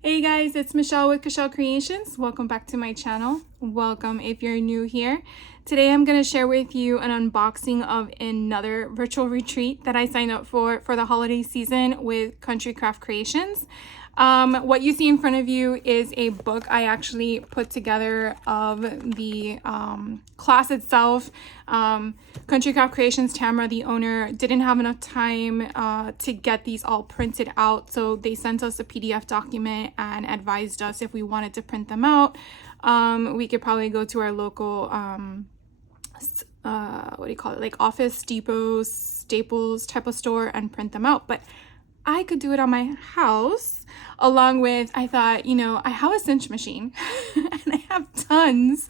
Hey guys, it's Michelle with Michelle Creations. Welcome back to my channel. Welcome if you're new here. Today I'm going to share with you an unboxing of another virtual retreat that I signed up for the holiday season with Country Craft Creations. What you see in front of you is a book I actually put together of the class itself. Country Craft Creations, Tamara, the owner, didn't have enough time to get these all printed out, so they sent us a PDF document and advised us if we wanted to print them out, we could probably go to our local what do you call it, like Office Depot, Staples type of store and print them out. But I could do it on my house, along with, I thought, I have a cinch machine and I have tons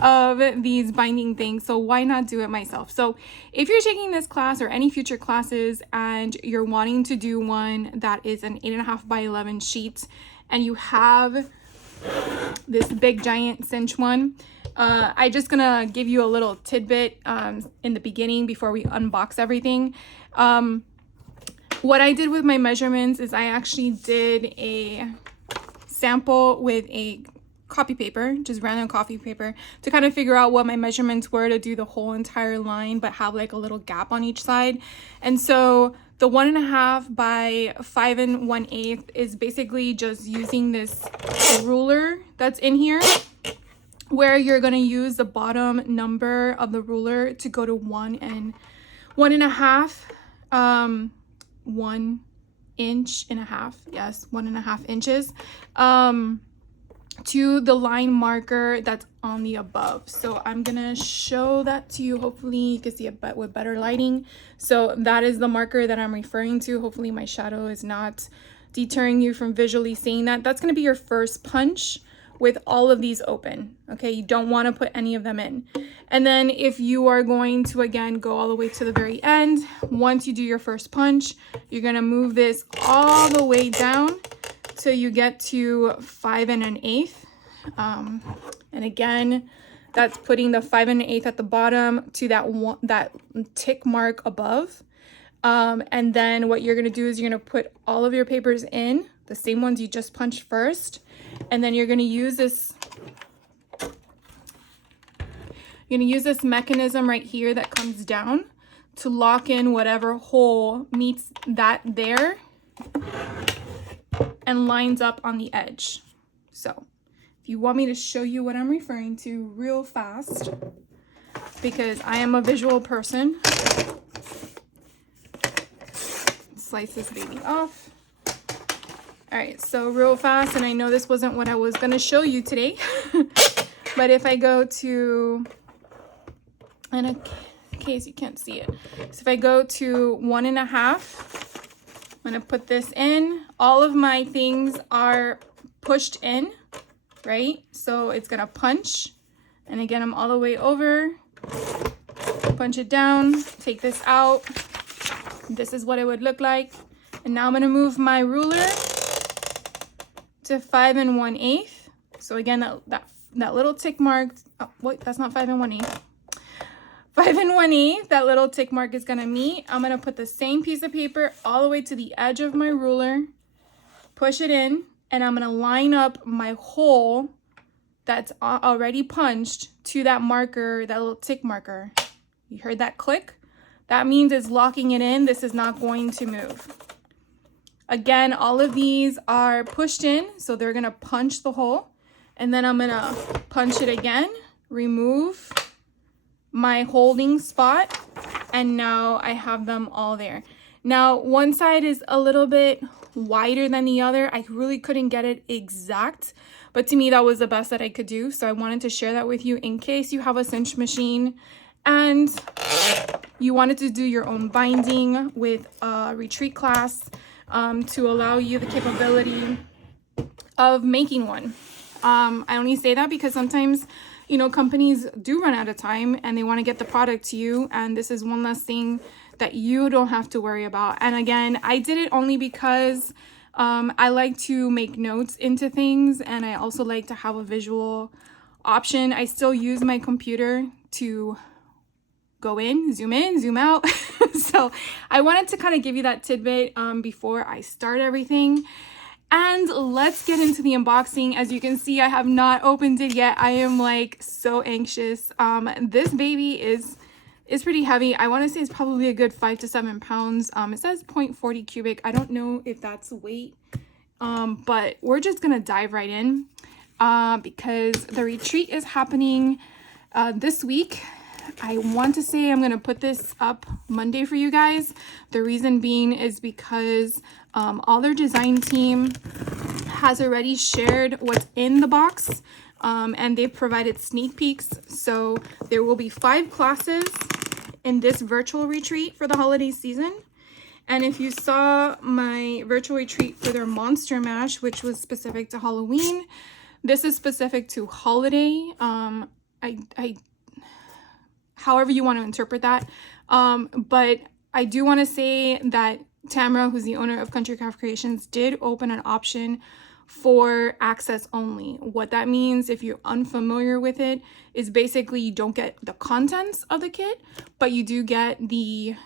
of these binding things, so why not do it myself? So if you're taking this class or any future classes and you're wanting to do one that is an 8.5 by 11 sheet and you have this big giant cinch one, I just gonna give you a little tidbit in the beginning before we unbox everything. What I did with my measurements is I actually did a sample with a copy paper, just random copy paper, to kind of figure out what my measurements were to do the whole entire line, but have like a little gap on each side. And so the 1.5 by 5 1/8 is basically just using this ruler that's in here, where you're going to use the bottom number of the ruler to go to 1 and 1.5, 1.5 inches, yes, 1.5 inches, to the line marker that's on the above. So I'm gonna show that to you. Hopefully you can see it but with better lighting. So that is the marker that I'm referring to. Hopefully my shadow is not deterring you from visually seeing that. That's gonna be your first punch with all of these open. Okay, you don't want to put any of them in. And then if you are going to, again, go all the way to the very end, once you do your first punch, you're going to move this all the way down till you get to 5 1/8. And again, that's putting the 5 1/8 at the bottom to that tick mark above. And then what you're going to do is you're going to put all of your papers in, the same ones you just punched first. And then you're going to use this mechanism right here that comes down to lock in whatever hole meets that there and lines up on the edge. So if you want me to show you what I'm referring to real fast, because I am a visual person, slice this baby off. All right, so real fast, and I know this wasn't what I was gonna show you today, but if I go to, and in case you can't see it, so if I go to 1.5, I'm gonna put this in. All of my things are pushed in, right? So it's gonna punch, and again, I'm all the way over, punch it down, take this out. This is what it would look like. And now I'm gonna move my ruler to 5 1/8. So again, that little tick mark, oh wait, that's not 5 1/8. 5 1/8, that little tick mark is gonna meet. I'm gonna put the same piece of paper all the way to the edge of my ruler, push it in, and I'm gonna line up my hole that's already punched to that marker, that little tick marker. You heard that click? That means it's locking it in. This is not going to move. Again, all of these are pushed in, so they're gonna punch the hole, and then I'm gonna punch it again, remove my holding spot, and now I have them all there. Now, one side is a little bit wider than the other. I really couldn't get it exact, but to me, that was the best that I could do. So I wanted to share that with you in case you have a cinch machine and you wanted to do your own binding with a retreat class, to allow you the capability of making one. I only say that because sometimes, companies do run out of time and they want to get the product to you, and this is one less thing that you don't have to worry about. And again, I did it only because I like to make notes into things, and I also like to have a visual option. I still use my computer to go in, zoom out. So I wanted to kind of give you that tidbit before I start everything. And let's get into the unboxing. As you can see, I have not opened it yet. I am like so anxious. This baby is pretty heavy. I want to say it's probably a good 5 to 7 pounds. It says 0.40 cubic. I don't know if that's weight. But we're just gonna dive right in because the retreat is happening this week. I want to say I'm gonna put this up Monday for you guys. The reason being is because all their design team has already shared what's in the box, and they've provided sneak peeks. So there will be 5 classes in this virtual retreat for the holiday season. And if you saw my virtual retreat for their Monster Mash, which was specific to Halloween, this is specific to holiday. However you want to interpret that. But I do want to say that Tamara, who's the owner of Country Craft Creations, did open an option for access only. What that means, if you're unfamiliar with it, is basically you don't get the contents of the kit, but you do get the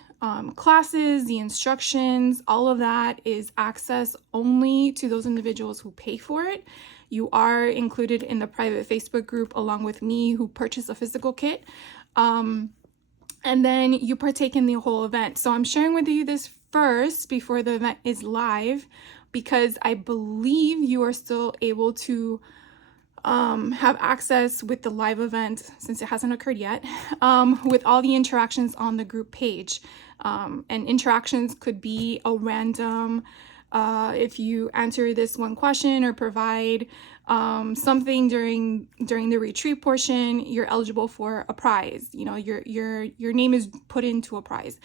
classes, the instructions. All of that is access only to those individuals who pay for it. You are included in the private Facebook group along with me who purchased a physical kit. And then you partake in the whole event. So I'm sharing with you this first before the event is live, because I believe you are still able to have access with the live event, since it hasn't occurred yet, with all the interactions on the group page. And interactions could be a random, if you answer this one question or provide something during the retreat portion, you're eligible for a prize. You know, your name is put into a prize.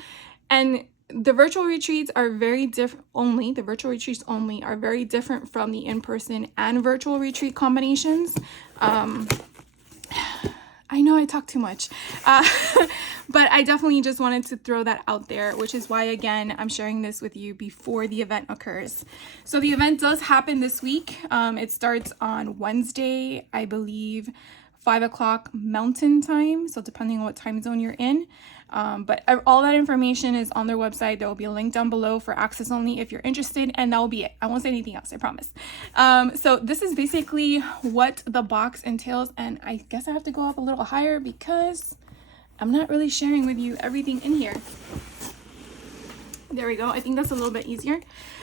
And the virtual retreats are very different. The virtual retreats only are very different from the in-person and virtual retreat combinations. I know I talk too much, but I definitely just wanted to throw that out there, which is why, again, I'm sharing this with you before the event occurs. So the event does happen this week. It starts on Wednesday, I believe, 5 o'clock Mountain Time. So depending on what time zone you're in. But all that information is on their website. There will be a link down below for access only if you're interested, and that will be it. I won't say anything else, I promise. So this is basically what the box entails, and I guess I have to go up a little higher because I'm not really sharing with you everything in here. There we go. I think that's a little bit easier.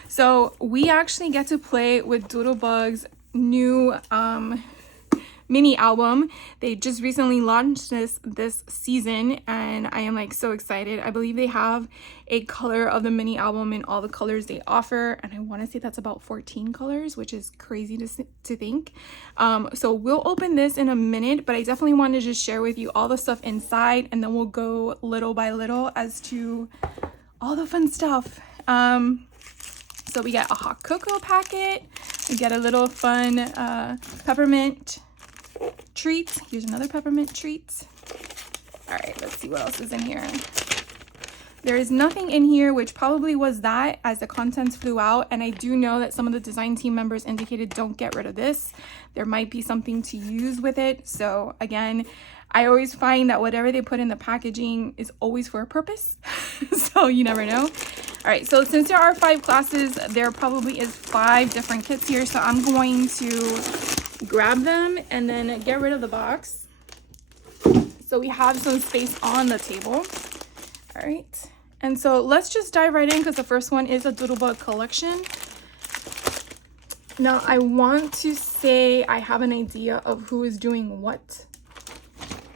So we actually get to play with Doodlebug's new mini album. They just recently launched this season, and I am like so excited. I believe they have a color of the mini album in all the colors they offer, and I want to say that's about 14 colors, which is crazy to think. So we'll open this in a minute, but I definitely want to just share with you all the stuff inside, and then we'll go little by little as to all the fun stuff. So we get a hot cocoa packet, we get a little fun peppermint treat. Here's another peppermint treat. All right, let's see what else is in here. There is nothing in here, which probably was that, as the contents flew out. And I do know that some of the design team members indicated don't get rid of this. There might be something to use with it. So again, I always find that whatever they put in the packaging is always for a purpose. So you never know. All right, so since there are 5 classes, there probably is 5 different kits here. So I'm going to grab them and then get rid of the box, so we have some space on the table. All right, and so let's just dive right in, because the first one is a Doodlebug collection. Now I want to say I have an idea of who is doing what,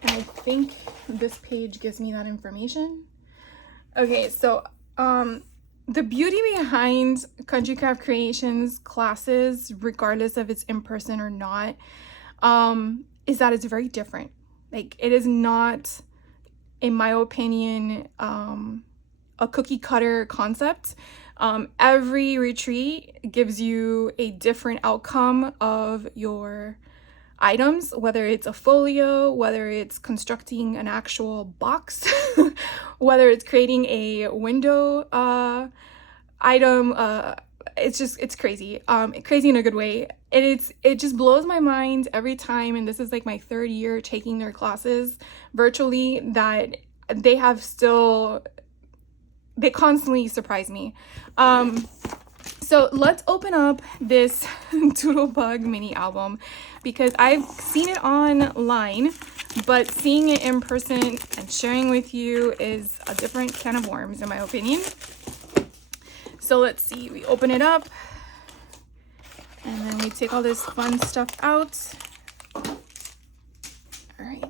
and I think this page gives me that information. Okay, so the beauty behind Country Craft Creations classes, regardless if it's in person or not, is that it's very different. Like, it is not, in my opinion, a cookie cutter concept. Every retreat gives you a different outcome of your items, whether it's a folio, whether it's constructing an actual box, whether it's creating a window item. It's crazy. Crazy in a good way. It just blows my mind every time, and this is like my 3rd year taking their classes virtually, that they constantly surprise me. So let's open up this Doodlebug mini album because I've seen it online, but seeing it in person and sharing with you is a different can of worms in my opinion. So let's see, we open it up and then we take all this fun stuff out. All right.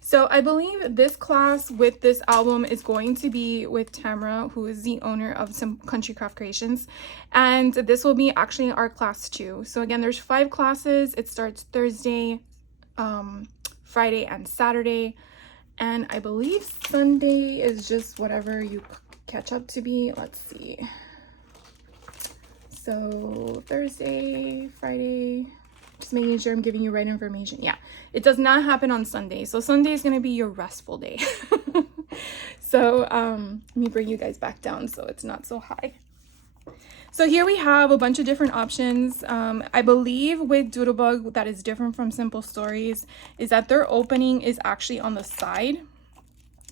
So I believe this class with this album is going to be with Tamara, who is the owner of Some Country Craft Creations. And this will be actually our class 2. So again, there's 5 classes. It starts Thursday, Friday, and Saturday. And I believe Sunday is just whatever you catch up to be. Let's see. So Thursday, Friday, just making sure I'm giving you right information. Yeah, it does not happen on Sunday. So Sunday is going to be your restful day. So let me bring you guys back down so it's not so high. So here we have a bunch of different options. I believe with Doodlebug that is different from Simple Stories is that their opening is actually on the side.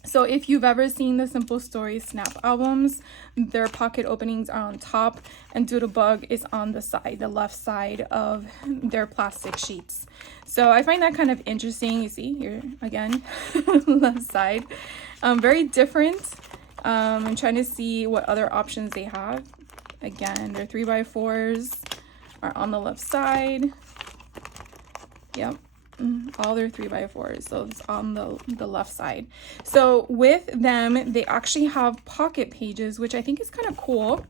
So if you've ever seen the Simple Stories Snap albums, their pocket openings are on top and Doodlebug is on the side, the left side of their plastic sheets. So I find that kind of interesting. You see here again, left side. Very different. I'm trying to see what other options they have. Again, their 3x4s are on the left side. Yep. All their 3x4s, so it's on the left side. So with them, they actually have pocket pages, which I think is kind of cool.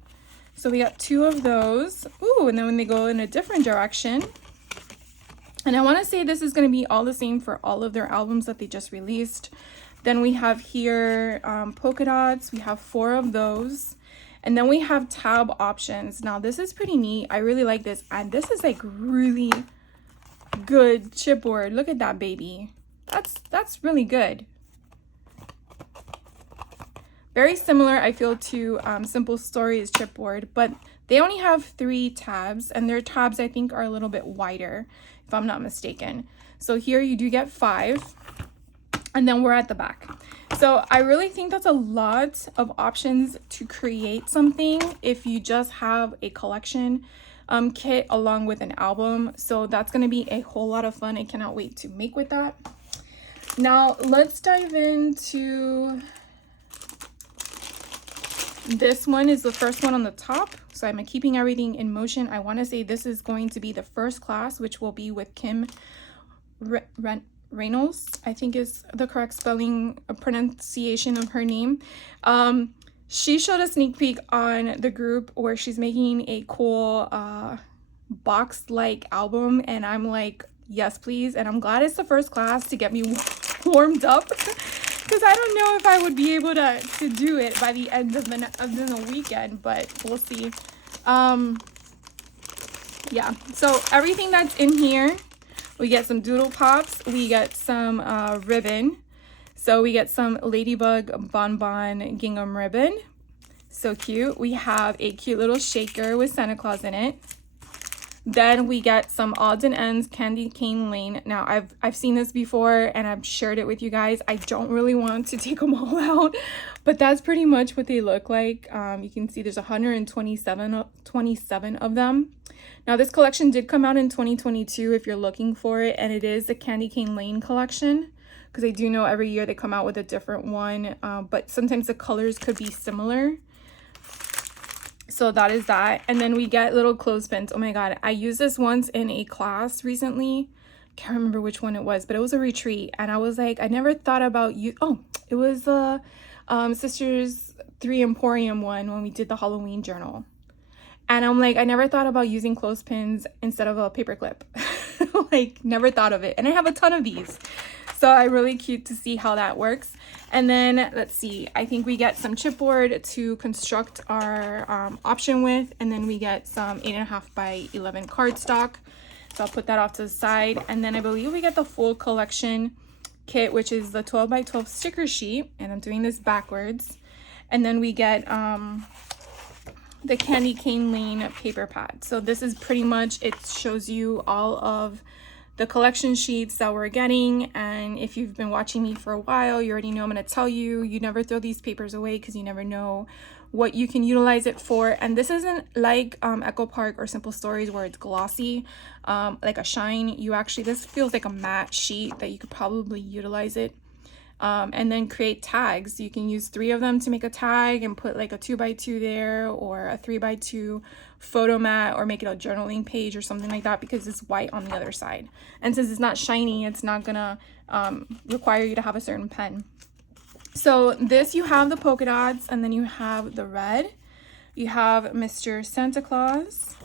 So we got 2 of those. Ooh, and then when they go in a different direction, and I want to say this is going to be all the same for all of their albums that they just released. Then we have here polka dots. We have 4 of those. And then we have tab options. Now this is pretty neat. I really like this. And this is like really good chipboard. Look at that baby. That's really good. Very similar, I feel, to Simple Stories chipboard, but they only have 3 tabs, and their tabs I think are a little bit wider, if I'm not mistaken. So here you do get 5, and then we're at the back. So I really think that's a lot of options to create something if you just have a collection kit along with an album. So that's going to be a whole lot of fun. I cannot wait to make with that. Now let's dive into this one. Is the first one on the top. So I'm keeping everything in motion. I want to say this is going to be the first class, which will be with Kim Reynolds, I think is the correct spelling pronunciation of her name. She showed a sneak peek on the group where she's making a cool box-like album, and I'm like, yes, please. And I'm glad it's the first class to get me warmed up because I don't know if I would be able to do it by the end of the weekend, but we'll see. Yeah, so everything that's in here, we get some doodle pops, we get some ribbon. So we get some Ladybug Bonbon gingham ribbon. So cute. We have a cute little shaker with Santa Claus in it. Then we get some odds and ends candy cane lane. Now I've seen this before and I've shared it with you guys. I don't really want to take them all out, but that's pretty much what they look like. You can see there's 127 of them. Now this collection did come out in 2022 if you're looking for it, and it is the Candy Cane Lane collection, because I do know every year they come out with a different one, but sometimes the colors could be similar. So that is that. And then we get little clothespins. Oh my god, I used this once in a class recently. Can't remember which one it was, but it was a retreat, and I was like, I never thought about you. Oh, it was the Sisters 3 Emporium one when we did the Halloween journal. And I'm like, I never thought about using clothespins instead of a paper clip. Like, never thought of it. And I have a ton of these. So I'm really cute to see how that works. And then let's see, I think we get some chipboard to construct our option with, and then we get some 8.5 by 11 cardstock. So I'll put that off to the side. And then I believe we get the full collection kit, which is the 12 by 12 sticker sheet, and I'm doing this backwards. And then we get the Candy Cane Lane paper pad. So this is pretty much, it shows you all of the collection sheets that we're getting, and if you've been watching me for a while, you already know I'm going to tell you, you never throw these papers away because you never know what you can utilize it for. And this isn't like Echo Park or Simple Stories where it's glossy, like a shine. You actually, this feels like a matte sheet that you could probably utilize it. And then create tags. You can use 3 of them to make a tag and put like a 2x2 there, or a 3x2 photo mat, or make it a journaling page or something like that, because it's white on the other side. And since it's not shiny, it's not gonna require you to have a certain pen. So this, you have the polka dots, and then you have the red, you have Mr. Santa Claus,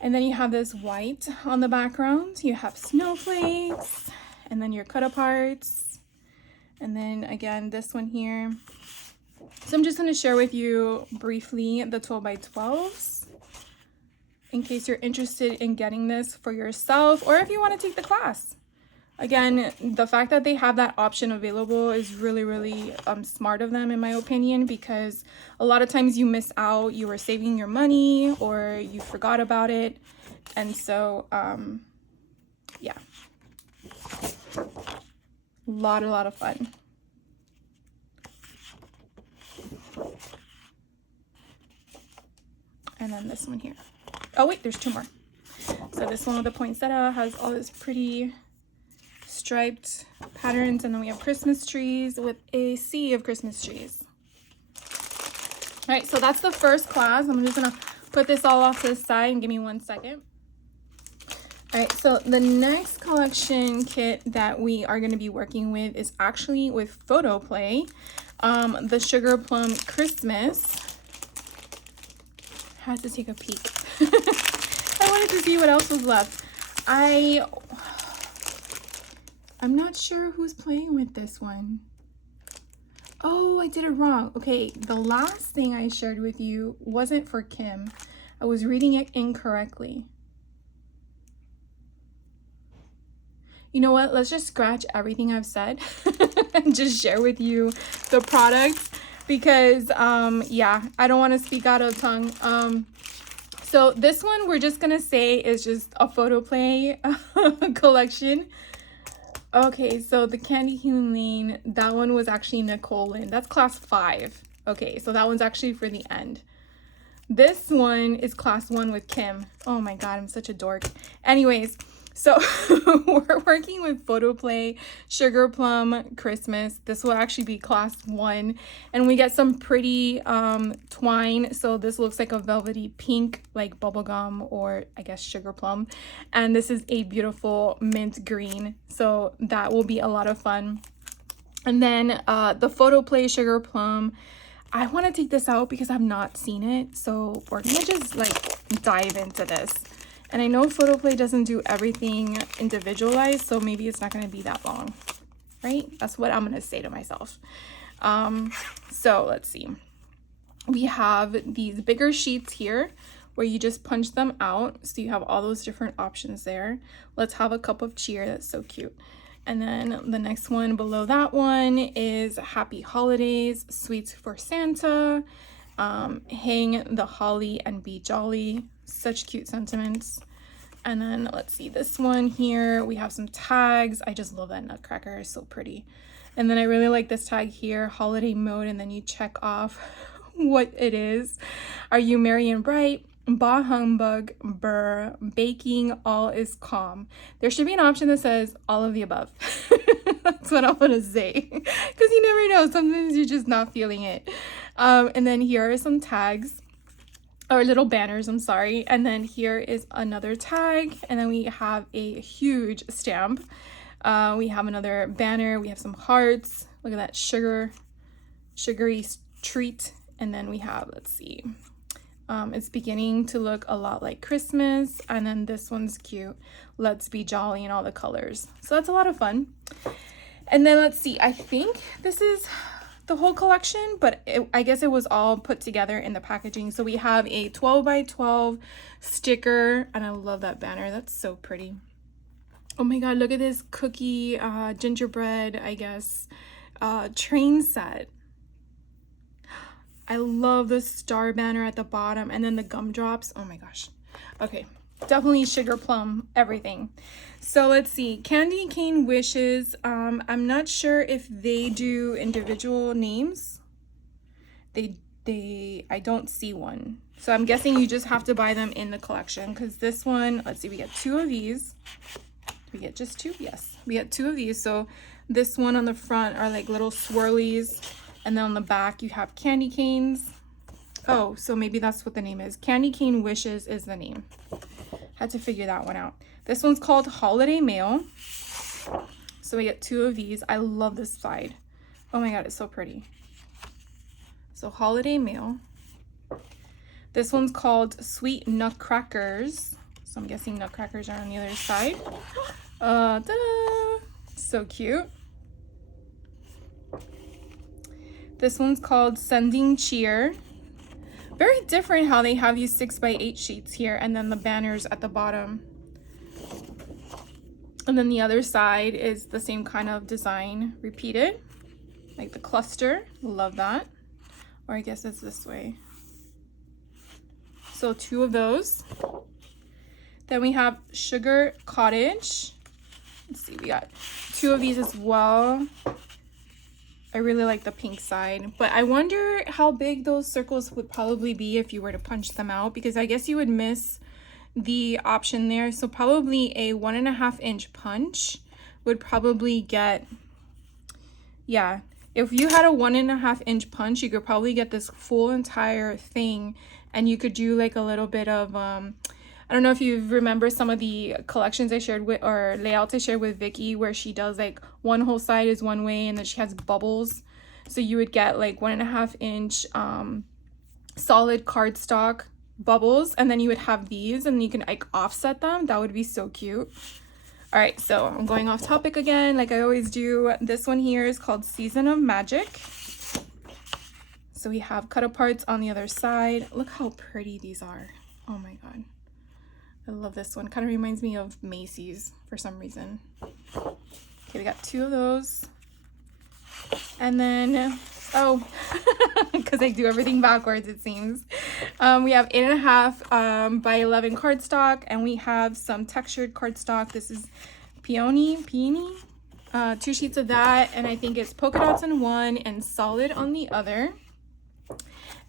and then you have this white on the background, you have snowflakes, and then your cut aparts, and then again this one here. So I'm just going to share with you briefly the 12x12s in case you're interested in getting this for yourself, or if you want to take the class. Again, the fact that they have that option available is really smart of them, in my opinion, because a lot of times you miss out, you were saving your money or you forgot about it. And so yeah, a lot of fun. And then this one here. Oh wait, there's 2 more. So this one with the poinsettia has all this pretty striped patterns, and then we have Christmas trees with a sea of Christmas trees. All right, so that's the first class. I'm just gonna put this all off to the side and give me 1 second. All right, so the next collection kit that we are going to be working with is actually with Photo Play, the Sugar Plum Christmas. Had to take a peek. I wanted to see what else was left. I'm not sure who's playing with this one. Oh, I did it wrong. Okay, the last thing I shared with you wasn't for Kim. I was reading it incorrectly. You know what? Let's just scratch everything I've said and just share with you the products, because yeah, I don't want to speak out of tongue. So this one we're just gonna say is just a Photo Play collection. Okay, so the Candy Cane Lane, that one was actually Nicole Lynn. That's class 5. Okay, so that one's actually for the end. This one is class 1 with Kim. Oh my god, I'm such a dork. Anyways, so we're working with Photo Play Sugar Plum Christmas. This will actually be class 1, and we get some pretty twine. So this looks like a velvety pink, like bubblegum, or I guess sugar plum, and this is a beautiful mint green, so that will be a lot of fun. And then the Photo Play Sugar Plum, I want to take this out because I've not seen it, so we're gonna just like dive into this. And I know Photo Play doesn't do everything individualized, so maybe it's not going to be that long, right? That's what I'm going to say to myself. So let's see. We have these bigger sheets here where you just punch them out. So you have all those different options there. Let's have a cup of cheer. That's so cute. And then the next one below that one is Happy Holidays, Sweets for Santa, Hang the Holly and Be Jolly. Such cute sentiments. And then let's see, this one here, we have some tags. I just love that nutcracker, it's so pretty. And then I really like this tag here, holiday mode, and then you check off what it is. Are you merry and bright? Bah humbug, burr, baking, all is calm. There should be an option that says all of the above. That's what I want to say, because you never know, sometimes you're just not feeling it. And then here are some tags, or little banners, I'm sorry. And then here is another tag, and then we have a huge stamp. We have another banner, we have some hearts. Look at that sugary treat. And then we have, let's see, it's beginning to look a lot like Christmas. And then this one's cute, let's be jolly, in all the colors. So that's a lot of fun. And then let's see, I think this is the whole collection, but I guess it was all put together in the packaging. So we have a 12x12 sticker, and I love that banner. That's so pretty. Oh my god, look at this cookie gingerbread, I guess, train set. I love the star banner at the bottom, and then the gumdrops. Oh my gosh. Okay, definitely sugar plum everything. So let's see, Candy Cane Wishes. I'm not sure if they do individual names. They I don't see one. So I'm guessing you just have to buy them in the collection, because this one, let's see, we get 2 of these. We get just 2? Yes, we get 2 of these. So this one on the front are like little swirlies, and then on the back you have candy canes. Oh, so maybe that's what the name is. Candy Cane Wishes is the name. Had to figure that one out. This one's called Holiday Mail. So we get 2 of these. I love this side. Oh my god, it's so pretty. So Holiday Mail. This one's called Sweet Nutcrackers. So I'm guessing nutcrackers are on the other side. Ta-da! So cute. This one's called Sending Cheer. Very different how they have these 6x8 sheets here, and then the banners at the bottom. And then the other side is the same kind of design repeated, like the cluster. Love that. Or I guess it's this way. So 2 of those. Then we have Sugar Cottage. Let's see, we got 2 of these as well. I really like the pink side, but I wonder how big those circles would probably be if you were to punch them out, because I guess you would miss the option there. So probably a 1.5 inch punch would probably get, yeah, if you had a 1.5 inch punch, you could probably get this full entire thing, and you could do like a little bit of I don't know if you remember some of the collections I shared with, or layouts I shared with Vicky, where she does like one whole side is one way and then she has bubbles. So you would get like 1.5 inch solid cardstock bubbles, and then you would have these and you can like offset them. That would be so cute. All right, so I'm going off topic again like I always do. This one here is called Season of Magic. So we have cut aparts on the other side. Look how pretty these are. Oh my god, I love this one. Kind of reminds me of Macy's for some reason. Okay, we got 2 of those. And then, oh, because I do everything backwards, it seems. We have 8.5 by 11 cardstock, and we have some textured cardstock. This is peony, 2 sheets of that, and I think it's polka dots on one and solid on the other.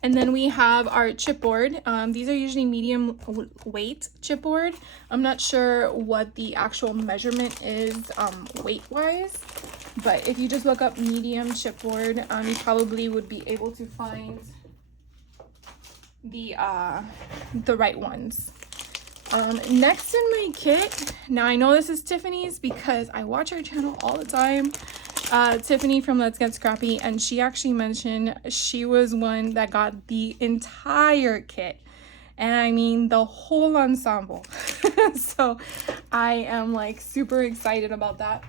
And then we have our chipboard. These are usually medium weight chipboard. I'm not sure what the actual measurement is weight wise, but if you just look up medium chipboard, you probably would be able to find the right ones. Next in my kit, now I know this is Tiffany's because I watch her channel all the time. Tiffany from Let's Get Scrappy, and she actually mentioned she was one that got the entire kit, and I mean the whole ensemble. So I am like super excited about that.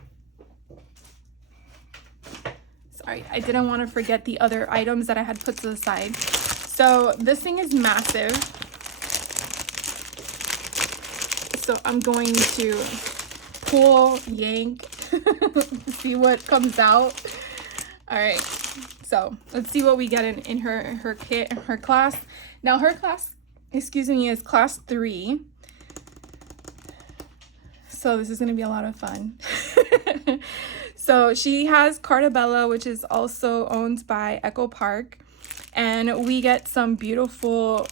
Sorry, I didn't want to forget the other items that I had put to the side. So this thing is massive, so I'm going to pull, yank, see what comes out. All right, so let's see what we get in her kit, her class. Now her class, excuse me, is class 3. So this is gonna be a lot of fun. So she has Cartabella, which is also owned by Echo Park, and we get some beautiful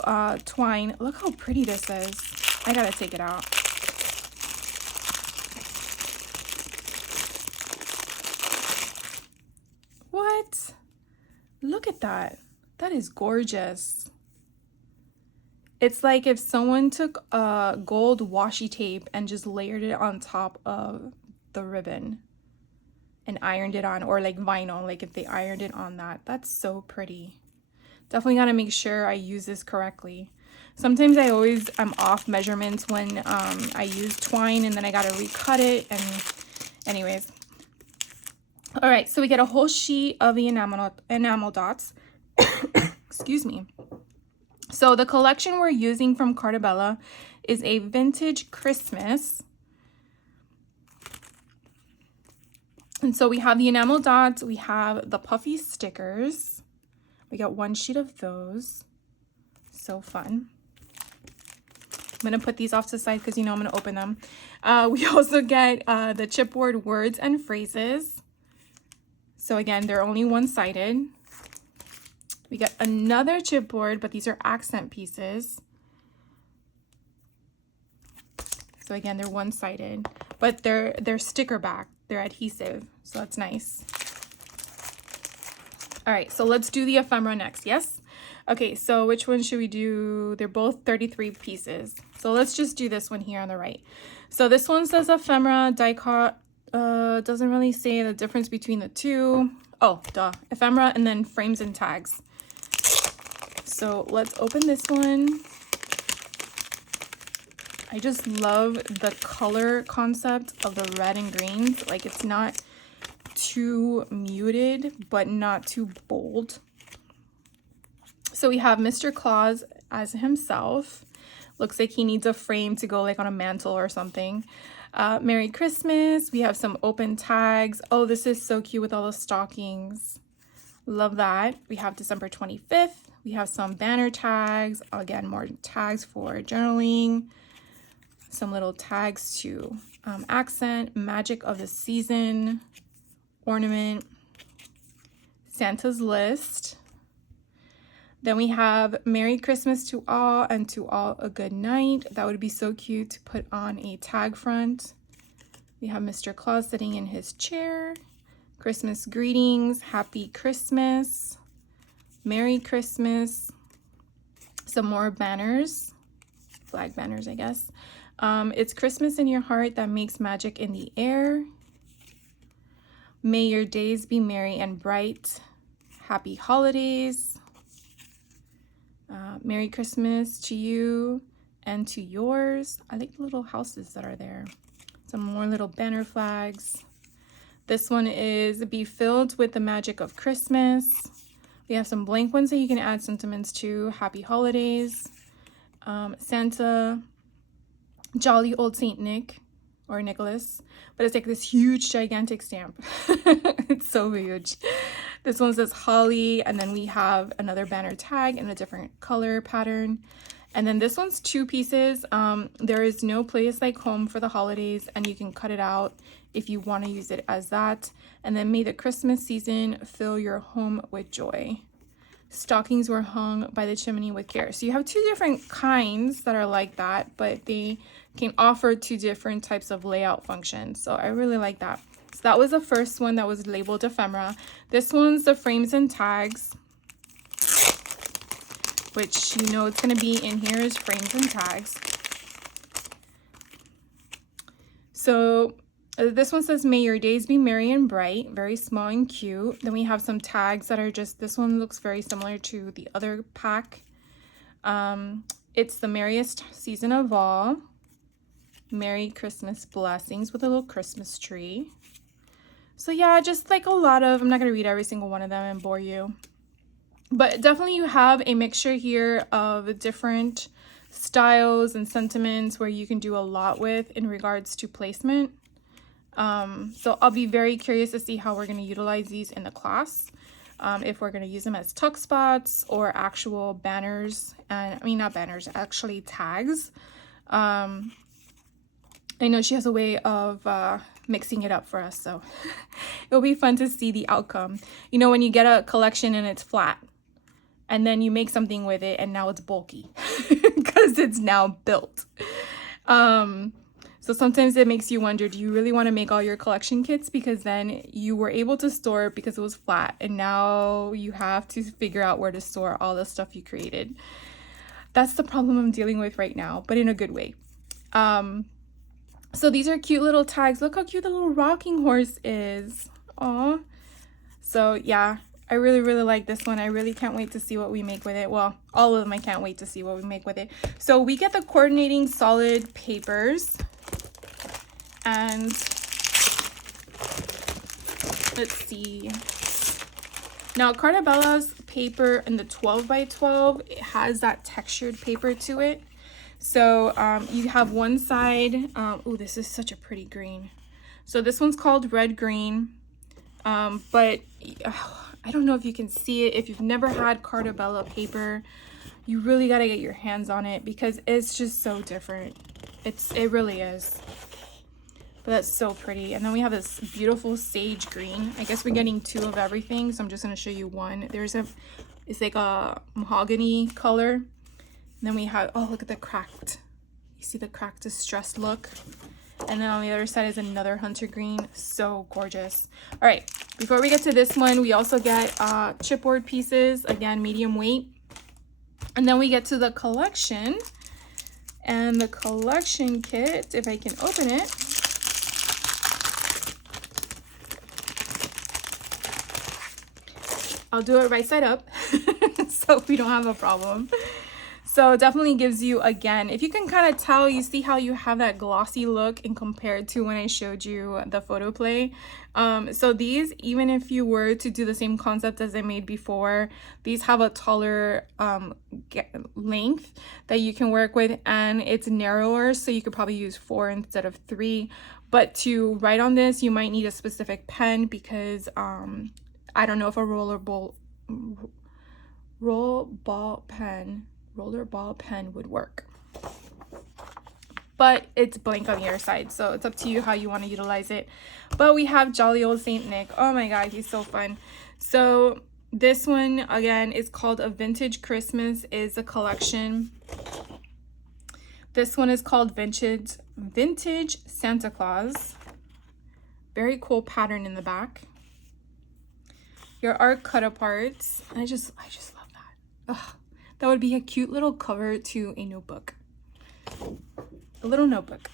twine. Look how pretty this is. I gotta take it out. What? Look at that. That is gorgeous. It's like if someone took gold washi tape and just layered it on top of the ribbon and ironed it on, or like vinyl, like if they ironed it on that. That's so pretty. Definitely gotta make sure I use this correctly. Sometimes I'm off measurements when I use twine, and then I gotta recut it, and anyways. All right, so we get a whole sheet of the enamel dots. Excuse me. So the collection we're using from Cartabella is a vintage Christmas. And so we have the enamel dots, we have the puffy stickers. We got 1 sheet of those. So fun. I'm gonna put these off to the side because you know I'm gonna open them. We also get the chipboard words and phrases. So again, they're only one-sided. We got another chipboard, but these are accent pieces. So again, they're one-sided, but they're sticker back. They're adhesive, so that's nice. All right, so let's do the ephemera next, yes? Okay, so which one should we do? They're both 33 pieces. So let's just do this one here on the right. So this one says ephemera, die-cut, doesn't really say the difference between the two. Oh, duh, ephemera and then frames and tags. So let's open this one. I just love the color concept of the red and greens. Like, it's not too muted, but not too bold. So we have Mr. Claus as himself. Looks like he needs a frame to go like on a mantle or something. Merry Christmas. We have some open tags. Oh, this is so cute with all the stockings. Love that. We have December 25th. We have some banner tags. Again, more tags for journaling. Some little tags to accent, magic of the season, ornament, Santa's list. Then we have Merry Christmas to all and to all a good night. That would be so cute to put on a tag front. We have Mr. Claus sitting in his chair. Christmas greetings, Happy Christmas, Merry Christmas. Some more banners, flag banners, I guess. It's Christmas in your heart that makes magic in the air. May your days be merry and bright. Happy holidays. Merry Christmas to you and to yours. I like the little houses that are there. Some more little banner flags. This one is be filled with the magic of Christmas. We have some blank ones that you can add sentiments to. Happy holidays. Santa. Jolly old Saint Nick or Nicholas, but it's like this huge gigantic stamp. It's so huge. This one says holly, and then we have another banner tag in a different color pattern. And then this one's 2 pieces. There is no place like home for the holidays, and you can cut it out if you want to use it as that. And then may the Christmas season fill your home with joy. Stockings were hung by the chimney with care. So you have 2 different kinds that are like that, but they can offer 2 different types of layout functions. So I really like that. So that was the first one that was labeled ephemera. This one's the frames and tags, which you know it's going to be in here is frames and tags. So this one says, may your days be merry and bright, very small and cute. Then we have some tags that are just, this one looks very similar to the other pack. It's the merriest season of all. Merry Christmas blessings with a little Christmas tree. So yeah, just like a lot of, I'm not going to read every single one of them and bore you. But definitely you have a mixture here of different styles and sentiments where you can do a lot with in regards to placement. So I'll be very curious to see how we're going to utilize these in the class. If we're going to use them as tuck spots or actual banners, and I mean, not banners, actually tags. I know she has a way of mixing it up for us, so it'll be fun to see the outcome. You know, when you get a collection and it's flat, and then you make something with it and now it's bulky because it's now built. So sometimes it makes you wonder, do you really want to make all your collection kits? Because then you were able to store it because it was flat, and now you have to figure out where to store all the stuff you created. That's the problem I'm dealing with right now, but in a good way. So these are cute little tags. Look how cute the little rocking horse is. Aw. So yeah, I really, really like this one. I really can't wait to see what we make with it. Well, all of them, I can't wait to see what we make with it. So we get the coordinating solid papers. And let's see. Now, Carta Bella's paper in the 12 by 12, it has that textured paper to it. So you have one side. Oh, this is such a pretty green. So this one's called red green. But I don't know if you can see it. If you've never had Carta Bella paper, you really got to get your hands on it because it's just so different. It really is. But that's so pretty. And then we have this beautiful sage green. I guess we're getting 2 of everything, so I'm just going to show you one. There's a It's like a mahogany color. And then we have, oh, look at the cracked. You see the cracked distressed look. And then on the other side is another hunter green. So gorgeous. All right, before we get to this one, we also get chipboard pieces, again, medium weight. And then we get to the collection. And the collection kit, if I can open it. I'll do it right side up so we don't have a problem. So it definitely gives you, again, if you can kind of tell, you see how you have that glossy look in compared to when I showed you the photo play. So these, even if you were to do the same concept as I made before, these have a taller length that you can work with, and it's narrower, so you could probably use 4 instead of 3. But to write on this, you might need a specific pen because I don't know if a roller ball pen would work, but it's blank on the other side, so it's up to you how you want to utilize it. But we have jolly old Saint Nick. Oh my god, he's so fun. So this one again is called A Vintage Christmas, is a collection. This one is called Vintage Santa Claus. Very cool pattern in the back. Here are cut aparts. And I just love that. Ugh. That would be a cute little cover to a notebook. A little notebook.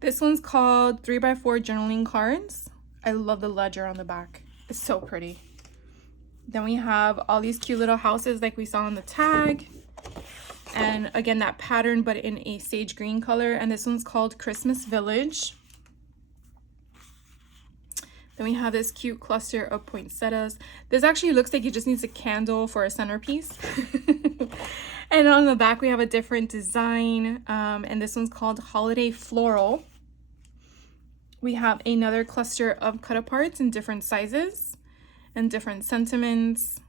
This one's called 3x4 journaling cards. I love the ledger on the back. It's so pretty. Then we have all these cute little houses like we saw on the tag. And again, that pattern, but in a sage green color. And this one's called Christmas Village. Then we have this cute cluster of poinsettias. This actually looks like it just needs a candle for a centerpiece. And on the back, we have a different design. And this one's called Holiday Floral. We have another cluster of cut aparts in different sizes and different sentiments.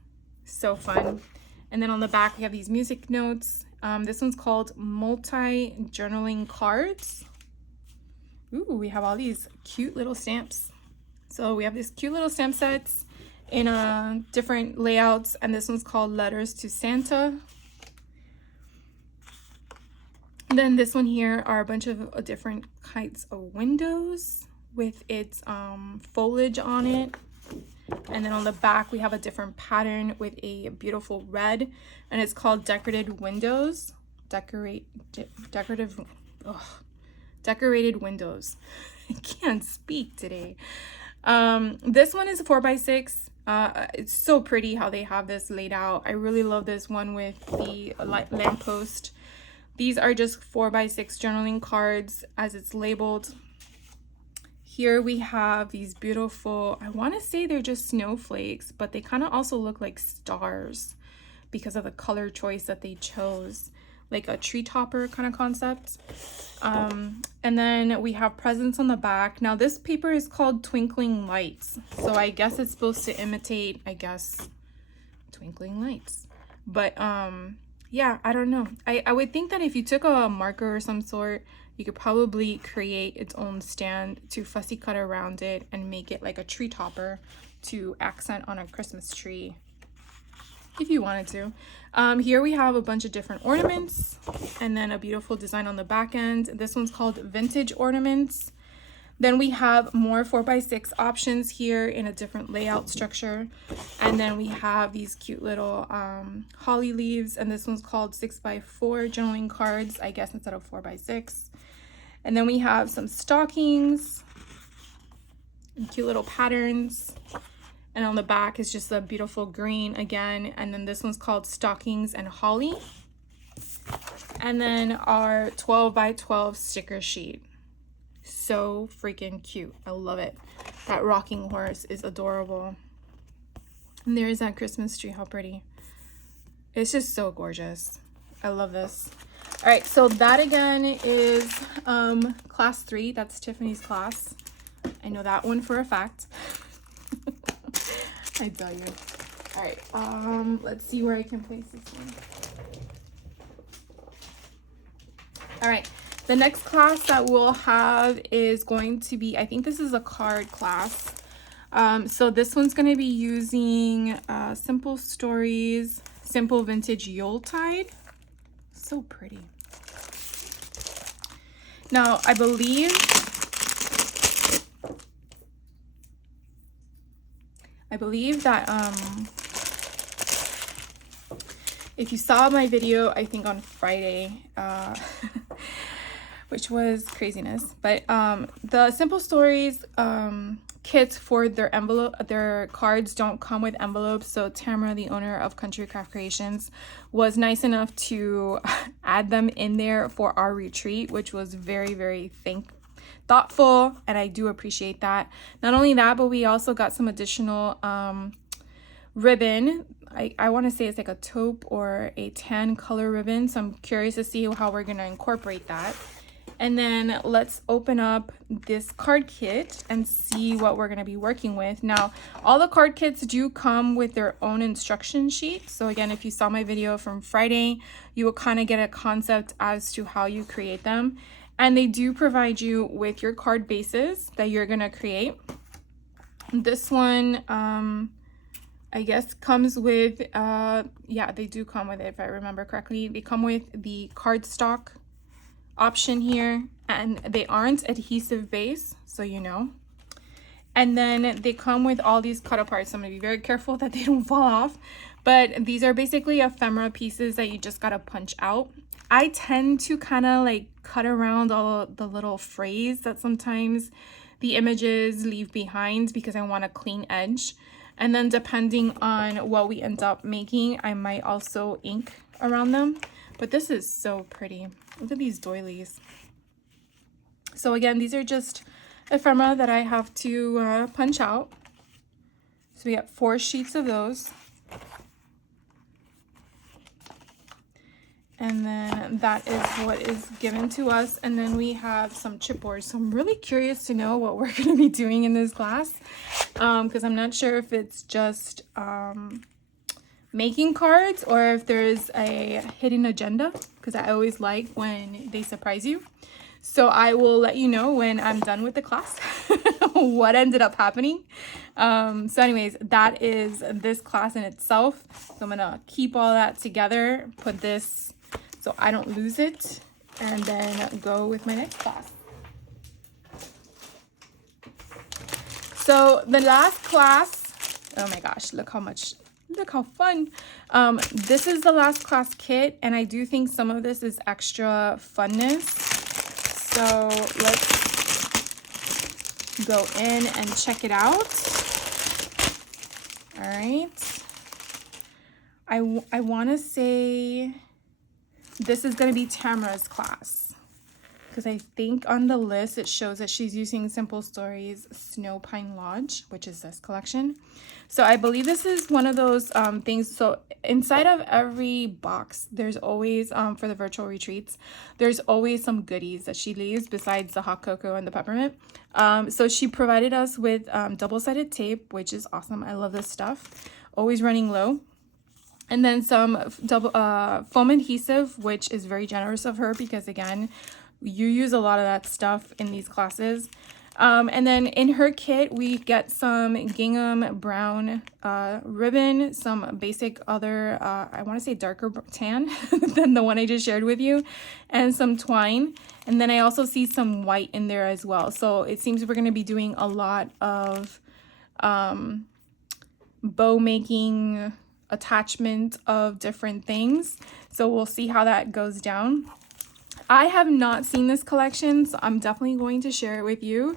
So fun. And then on the back, we have these music notes. This one's called Multi-Journaling Cards. Ooh, we have all these cute little stamps. So we have these cute little stamp sets in different layouts, and this one's called Letters to Santa. And then this one here are a bunch of different kinds of windows with its foliage on it. And then on the back, we have a different pattern with a beautiful red, and it's called Decorated Windows. Decorated windows. I can't speak today. This one is a 4x6. It's so pretty how they have this laid out. I really love this one with the lamppost. These are just 4x6 journaling cards as it's labeled. Here we have these beautiful, I want to say they're just snowflakes, but they kind of also look like stars because of the color choice that they chose, like a tree topper kind of concept. And then we have presents on the back. Now this paper is called Twinkling Lights, so I guess it's supposed to imitate, I guess, twinkling lights. But yeah, I don't know. I would think that if you took a marker or some sort, you could probably create its own stand to fussy cut around it and make it like a tree topper to accent on a Christmas tree if you wanted to. Here we have a bunch of different ornaments and then a beautiful design on the back end. This one's called Vintage Ornaments. Then we have more 4x6 options here in a different layout structure. And then we have these cute little holly leaves, and this one's called 6x4 journaling cards, I guess, instead of 4x6. And then we have some stockings and cute little patterns. And on the back is just a beautiful green again. And then this one's called Stockings and Holly. And then our 12x12 sticker sheet. So freaking cute. I love it. That rocking horse is adorable. And there's that Christmas tree. How pretty. It's just so gorgeous. I love this. All right, so that again is class 3. That's Tiffany's class. I know that one for a fact. I tell you. All right, let's see where I can place this one. All right, the next class that we'll have is going to be, I think this is a card class. So this one's going to be using Simple Stories Simple Vintage Yuletide. So pretty. Now, I believe that if you saw my video, I think on Friday, which was craziness, but the Simple Stories kits for their cards don't come with envelopes. So Tamara, the owner of Country Craft Creations, was nice enough to add them in there for our retreat, which was very, very thoughtful, and I do appreciate that. Not only that, but we also got some additional ribbon. I want to say it's like a taupe or a tan color ribbon, so I'm curious to see how we're going to incorporate that. And then let's open up this card kit and see what we're going to be working with. Now, all the card kits do come with their own instruction sheet. So again, if you saw my video from Friday, you will kind of get a concept as to how you create them. And they do provide you with your card bases that you're going to create. This one, I guess comes with, yeah, they do come with it, if I remember correctly. They come with the cardstock option here, and they aren't adhesive base, so you know. And then they come with all these cut apart, so I'm gonna be very careful that they don't fall off. But these are basically ephemera pieces that you just gotta punch out. I tend to kind of like cut around all the little phrase that sometimes the images leave behind because I want a clean edge. And then depending on what we end up making, I might also ink around them. But this is so pretty. Look at these doilies. So again, these are just ephemera that I have to punch out. So we got 4 sheets of those. And then that is what is given to us. And then we have some chipboards. So I'm really curious to know what we're going to be doing in this class. Because I'm not sure if it's just making cards or if there's a hidden agenda. Because I always like when they surprise you. So I will let you know when I'm done with the class what ended up happening. So anyways, that is this class in itself. So I'm going to keep all that together, put this so I don't lose it, and then go with my next class. So the last class, oh my gosh, look how fun. This is the last class kit, and I do think some of this is extra funness. So let's go in and check it out. All right. I want to say this is going to be Tamara's class, because I think on the list it shows that she's using Simple Stories Snow Pine Lodge, which is this collection. So I believe this is one of those things. So inside of every box, there's always, for the virtual retreats, there's always some goodies that she leaves besides the hot cocoa and the peppermint. So she provided us with double-sided tape, which is awesome. I love this stuff. Always running low. And then some foam adhesive, which is very generous of her because, again, you use a lot of that stuff in these classes. And then in her kit, we get some gingham brown ribbon, some basic other, I want to say darker tan than the one I just shared with you, and some twine. And then I also see some white in there as well. So it seems we're going to be doing a lot of bow making, attachment of different things. So we'll see how that goes down. I have not seen this collection, so I'm definitely going to share it with you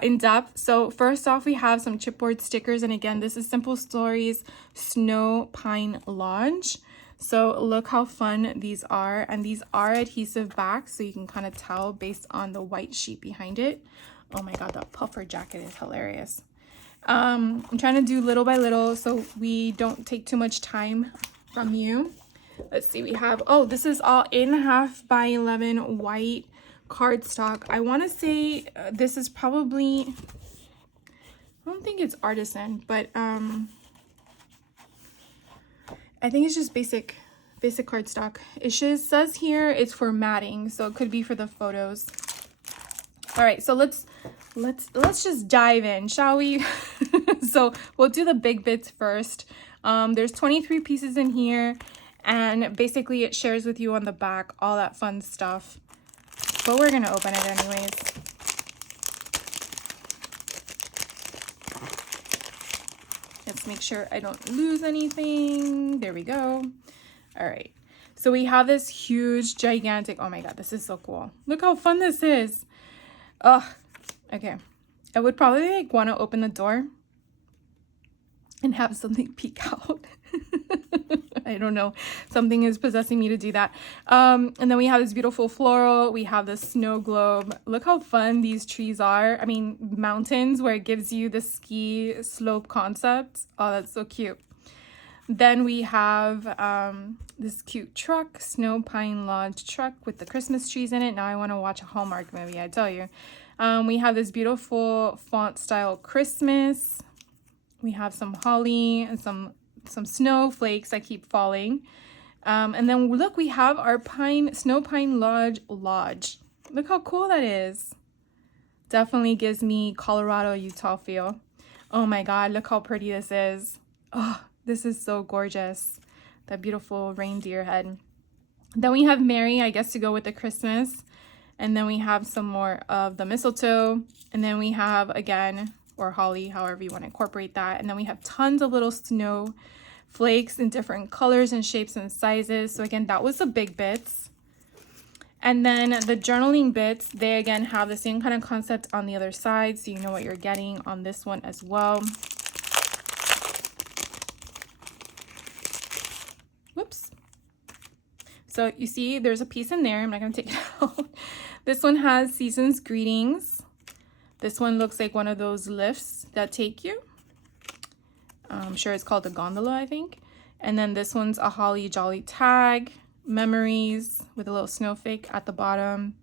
in depth. So first off, we have some chipboard stickers. And again, this is Simple Stories Snow Pine Lodge. So look how fun these are. And these are adhesive back, so you can kind of tell based on the white sheet behind it. Oh my God, that puffer jacket is hilarious. I'm trying to do little by little so we don't take too much time from you. Let's see, we have, oh, this is all 8.5 by 11 white cardstock. I want to say this is probably, I don't think it's artisan, but I think it's just basic cardstock. It just says here it's for matting, so it could be for the photos. All right, so let's let's just dive in, shall we? So we'll do the big bits first. There's 23 pieces in here, and basically it shares with you on the back all that fun stuff. But we're gonna open it anyways. Let's make sure I don't lose anything. There we go. All right. So we have this huge, gigantic, oh my God, this is so cool. Look how fun this is. Ugh. Okay. I would probably like want to open the door and have something peek out. I don't know. Something is possessing me to do that. And then we have this beautiful floral. We have the snow globe. Look how fun these trees are. I mean, mountains where it gives you the ski slope concept. Oh, that's so cute. Then we have this cute truck, Snow Pine Lodge truck with the Christmas trees in it. Now I want to watch a Hallmark movie, I tell you. We have this beautiful font style Christmas. We have some holly and some snowflakes that keep falling. And then look, we have our Snow Pine Lodge. Look how cool that is. Definitely gives me Colorado, Utah feel. Oh my God, look how pretty this is. Oh, this is so gorgeous. That beautiful reindeer head. Then we have Mary, I guess, to go with the Christmas. And then we have some more of the mistletoe. And then we have, again, or holly, however you want to incorporate that. And then we have tons of little snow flakes in different colors and shapes and sizes. So again, that was the big bits. And then the journaling bits, they again have the same kind of concept on the other side. So you know what you're getting on this one as well. Whoops. So you see there's a piece in there. I'm not going to take it out. This one has season's greetings. This one looks like one of those lifts that take you. I'm sure it's called a gondola, I think. And then this one's a holly jolly tag, memories with a little snowflake at the bottom.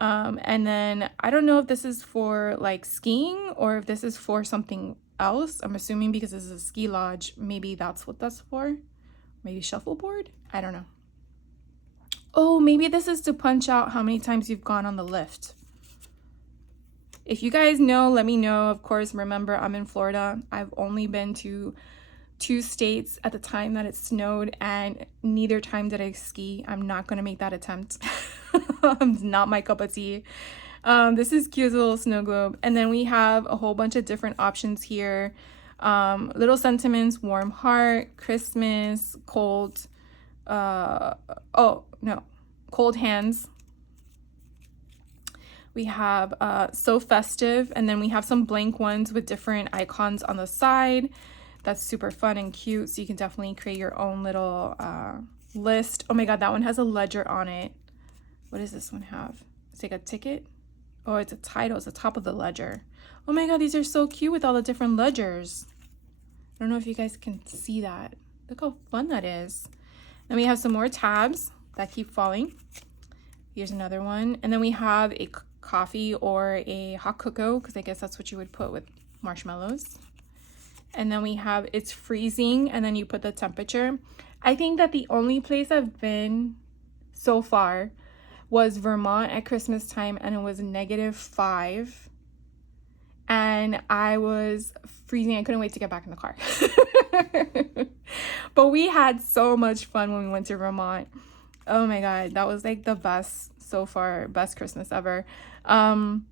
And then I don't know if this is for like skiing or if this is for something else. I'm assuming because this is a ski lodge, maybe that's what that's for. Maybe shuffleboard? I don't know. Oh, maybe this is to punch out how many times you've gone on the lift. If you guys know, let me know. Of course, remember, I'm in Florida. I've only been to 2 states at the time that it snowed, and neither time did I ski. I'm not going to make that attempt. It's not my cup of tea. This is cute little snow globe. And then we have a whole bunch of different options here. Little sentiments, warm heart, Christmas, cold, cold hands. We have so festive, and then we have some blank ones with different icons on the side. That's super fun and cute, so you can definitely create your own little list. Oh my God, that one has a ledger on it. What does this one have? It's like a ticket. Oh, it's a title. It's the top of the ledger. Oh my God, these are so cute with all the different ledgers. I don't know if you guys can see that. Look how fun that is. Then we have some more tabs that keep falling. Here's another one. And then we have a coffee or a hot cocoa, because I guess that's what you would put with marshmallows. And then we have it's freezing, and then you put the temperature. I think that the only place I've been so far was Vermont at Christmas time, and it was -5. And I was freezing. I couldn't wait to get back in the car. But we had so much fun when we went to Vermont. Oh my God, that was like the best so far, best Christmas ever. And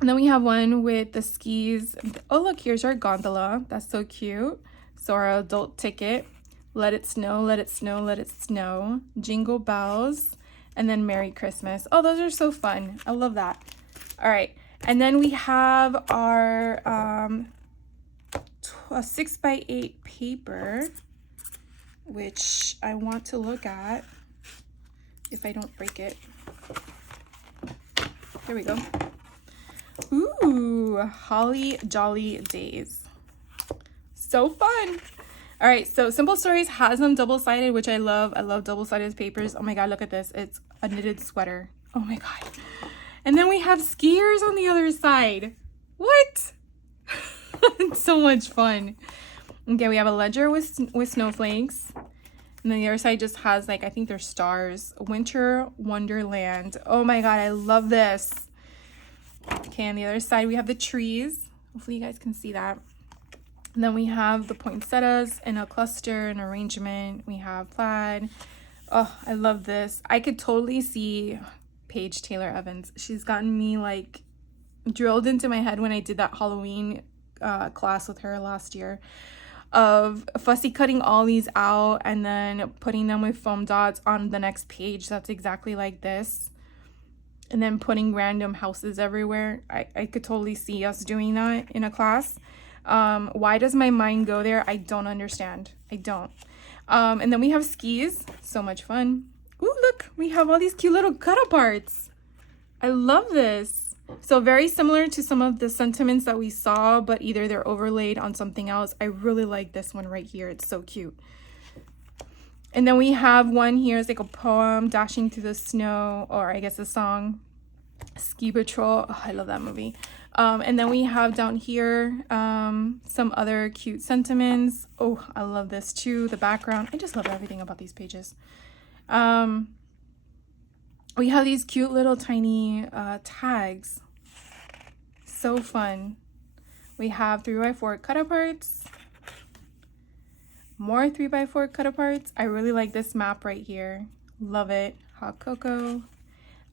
then we have one with the skis. Oh, look, here's our gondola. That's so cute. So our adult ticket, let it snow, let it snow, let it snow, jingle bells, and then Merry Christmas. Oh, those are so fun. I love that. All right. And then we have our 6x8 paper, which I want to look at if I don't break it. Here we go. Ooh, Holly Jolly Days. So fun. All right, so Simple Stories has them double-sided, which I love. I love double-sided papers. Oh my God, look at this. It's a knitted sweater. Oh my God. And then we have skiers on the other side. What? It's so much fun. Okay, we have a ledger with snowflakes. And then the other side just has, like, I think they're stars. Winter Wonderland. Oh my God, I love this. Okay, on the other side, we have the trees. Hopefully you guys can see that. And then we have the poinsettias in a cluster and arrangement. We have plaid. Oh, I love this. I could totally see Paige Taylor Evans. She's gotten me like drilled into my head when I did that Halloween class with her last year, of fussy cutting all these out and then putting them with foam dots on the next page. That's exactly like this. And then putting random houses everywhere. I could totally see us doing that in a class. Why does my mind go there? I don't understand. I don't. And then we have skis. So much fun. Ooh, look, we have all these cute little cut-up arts. I love this. So very similar to some of the sentiments that we saw, but either they're overlaid on something else. I really like this one right here. It's so cute. And then we have one here. It's like a poem, Dashing Through the Snow, or I guess a song. Ski Patrol. Oh, I love that movie. And then we have down here some other cute sentiments. Oh, I love this too. The background. I just love everything about these pages. We have these cute little tiny tags. So fun. We have 3x4 cut aparts. More 3x4 cut aparts. I really like this map right here. Love it. Hot cocoa.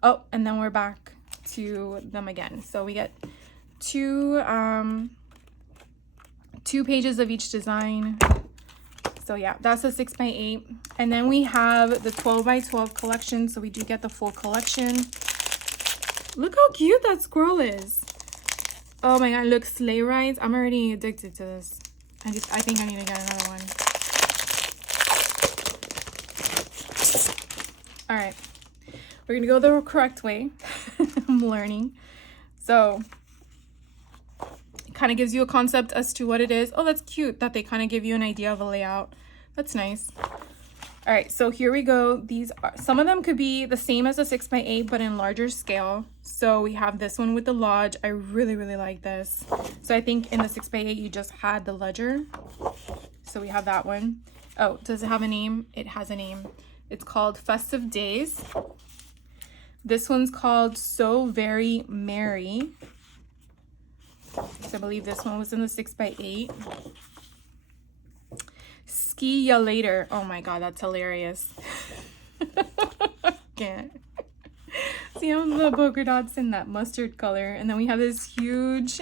Oh, and then we're back to them again. So we get two pages of each design. So yeah, that's a 6x8. And then we have the 12x12 collection. So we do get the full collection. Look how cute that squirrel is. Oh my god, look, sleigh rides. I'm already addicted to this. I think I need to get another one. All right, we're gonna go the correct way. I'm learning. So it kind of gives you a concept as to what it is. Oh, that's cute that they kind of give you an idea of a layout. That's nice. All right, so here we go. These are, some of them could be the same as a 6x8, but in larger scale. So we have this one with the lodge. I really, really like this. So I think in the 6x8, you just had the ledger. So we have that one. Oh, does it have a name? It has a name. It's called Festive Days. This one's called So Very Merry. So I believe this one was in the 6x8. Ski Ya Later. Oh my god, that's hilarious. Can't. See all the polka dots in that mustard color. And then we have this huge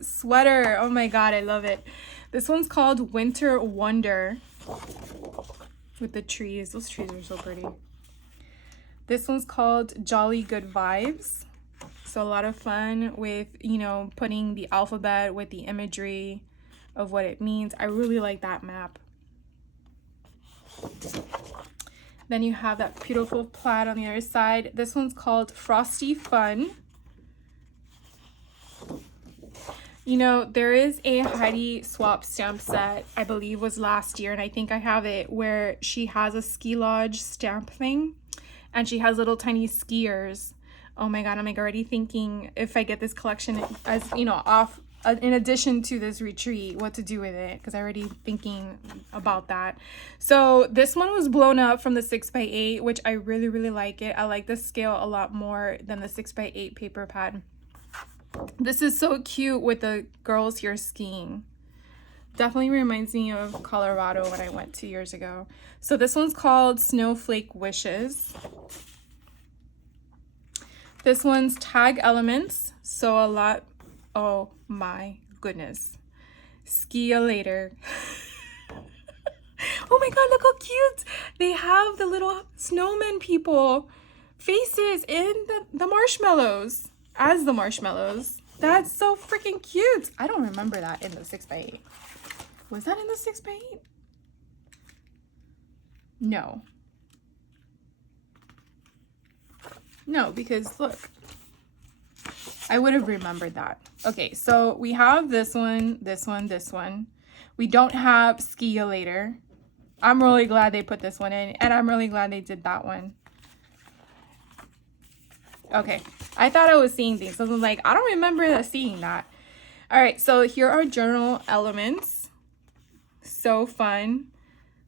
sweater. Oh my god, I love it. This one's called Winter Wonder. With the trees. Those trees are so pretty. This one's called Jolly Good Vibes. So a lot of fun with, you know, putting the alphabet with the imagery of what it means. I really like that map. Then you have that beautiful plaid on the other side. This one's called Frosty Fun. You know, there is a Heidi swap stamp set, I believe was last year, and I think I have it, where she has a ski lodge stamp thing, and she has little tiny skiers. Oh my god, I'm like already thinking if I get this collection as, you know, off in addition to this retreat, what to do with it, because I'm already thinking about that. So this one was blown up from the 6x8, which I really, really like it. I like the scale a lot more than the 6x8 paper pad. This is so cute with the girls here skiing. Definitely reminds me of Colorado when I went 2 years ago. So this one's called Snowflake Wishes. This one's Tag Elements. So a lot, oh my goodness. Ski Ya Later. Oh my god, look how cute. They have the little snowman people faces in the marshmallows. As the marshmallows. That's so freaking cute. I don't remember that in the 6x8. Was that in the 6x8? No. No, because look, I would have remembered that. Okay, so we have this one, this one, this one. We don't have Ski Ya Later. I'm really glad they put this one in, and I'm really glad they did that one. Okay, I thought I was seeing things. So I was like, I don't remember seeing that. All right, so here are journal elements. So fun.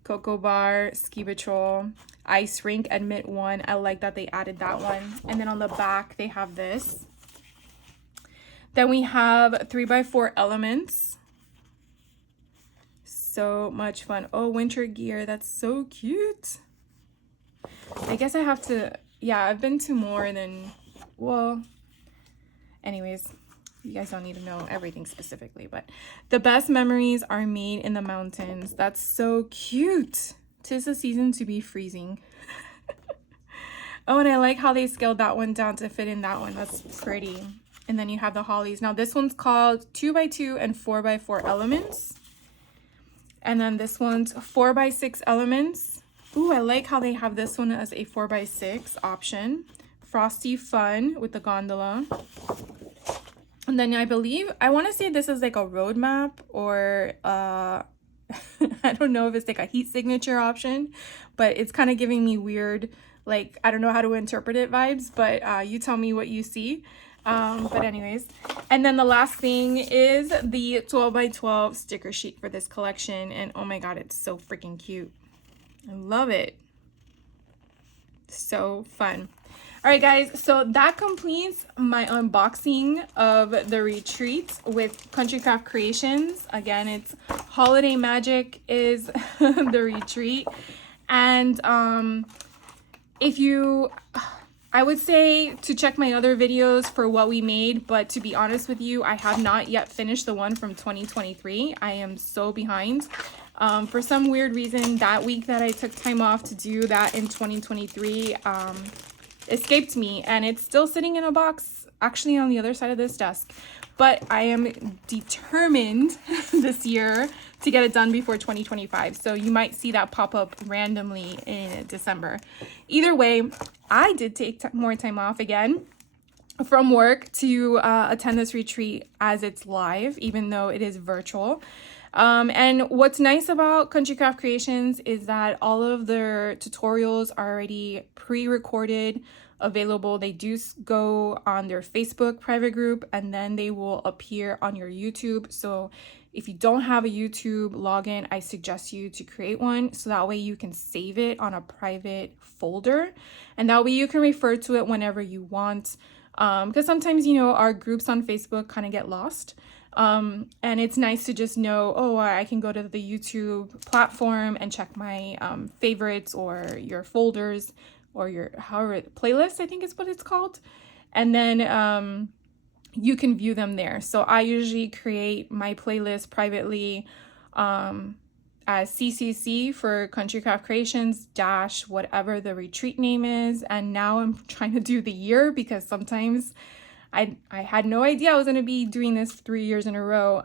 Cocoa Bar, Ski Patrol, Ice Rink, Admit 1. I like that they added that one. And then on the back, they have this. Then we have 3x4 elements. So much fun. Oh, winter gear. That's so cute. I guess I have to, yeah, I've been to more than, well, anyways, you guys don't need to know everything specifically, but the best memories are made in the mountains. That's so cute. 'Tis the season to be freezing. Oh, and I like how they scaled that one down to fit in that one. That's pretty. And then you have the hollies. Now this one's called 2x2 and 4x4 elements. And then this one's 4x6 elements. Ooh, I like how they have this one as a 4x6 option. Frosty Fun with the gondola. And then I believe, I want to say this is like a roadmap or I don't know if it's like a heat signature option, but it's kind of giving me weird, like, I don't know how to interpret it vibes, but you tell me what you see. But anyways, and then the last thing is the 12x12 sticker sheet for this collection. And oh my God, it's so freaking cute. I love it. So fun. All right, guys, so that completes my unboxing of the retreat with Country Craft Creations. Again, it's Holiday Magic is the retreat. And if you, I would say to check my other videos for what we made, but to be honest with you, I have not yet finished the one from 2023. I am so behind. For some weird reason, that week that I took time off to do that in 2023, escaped me, and it's still sitting in a box actually on the other side of this desk, but I am determined this year to get it done before 2025, so you might see that pop up randomly in December. Either way, I did take more time off again from work to attend this retreat as it's live, even though it is virtual. And what's nice about Country Craft Creations is that all of their tutorials are already pre-recorded, available. They do go on their Facebook private group, and then they will appear on your YouTube. So if you don't have a YouTube login, I suggest you to create one, so that way you can save it on a private folder, and that way you can refer to it whenever you want. Because sometimes, you know, our groups on Facebook kind of get lost. And it's nice to just know, oh, I can go to the YouTube platform and check my favorites or your folders or your playlist, I think is what it's called. And then you can view them there. So I usually create my playlist privately as CCC for Country Craft Creations dash whatever the retreat name is. And now I'm trying to do the year, because sometimes I had no idea I was going to be doing this 3 years in a row.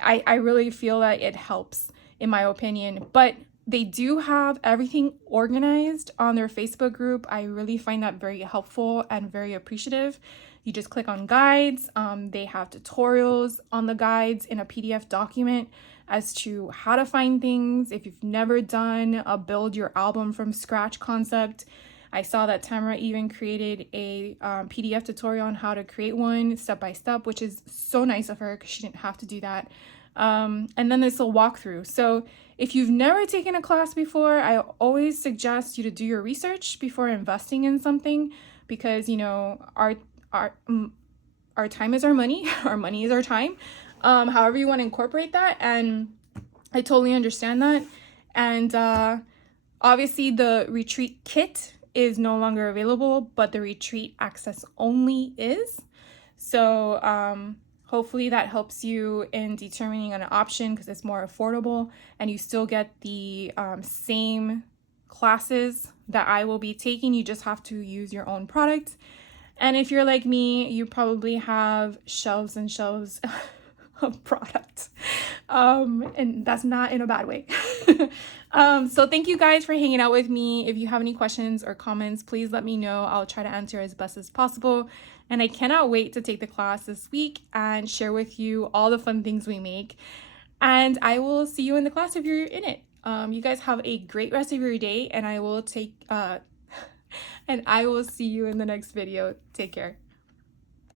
I really feel that it helps, in my opinion. But they do have everything organized on their Facebook group. I really find that very helpful and very appreciative. You just click on guides. They have tutorials on the guides in a PDF document as to how to find things. If you've never done a build your album from scratch concept, I saw that Tamara even created a PDF tutorial on how to create one step by step, which is so nice of her because she didn't have to do that. And then there's a walkthrough. So if you've never taken a class before, I always suggest you to do your research before investing in something, because, you know, our time is our money. Our money is our time. However you want to incorporate that. And I totally understand that. And obviously the retreat kit is no longer available, but the retreat access only is. So hopefully that helps you in determining an option, because it's more affordable and you still get the same classes that I will be taking. You just have to use your own product. And if you're like me, you probably have shelves and shelves of product. And that's not in a bad way. So thank you guys for hanging out with me. If you have any questions or comments, please let me know. I'll try to answer as best as possible. And I cannot wait to take the class this week and share with you all the fun things we make. And I will see you in the class if you're in it. You guys have a great rest of your day, and I will see you in the next video. Take care.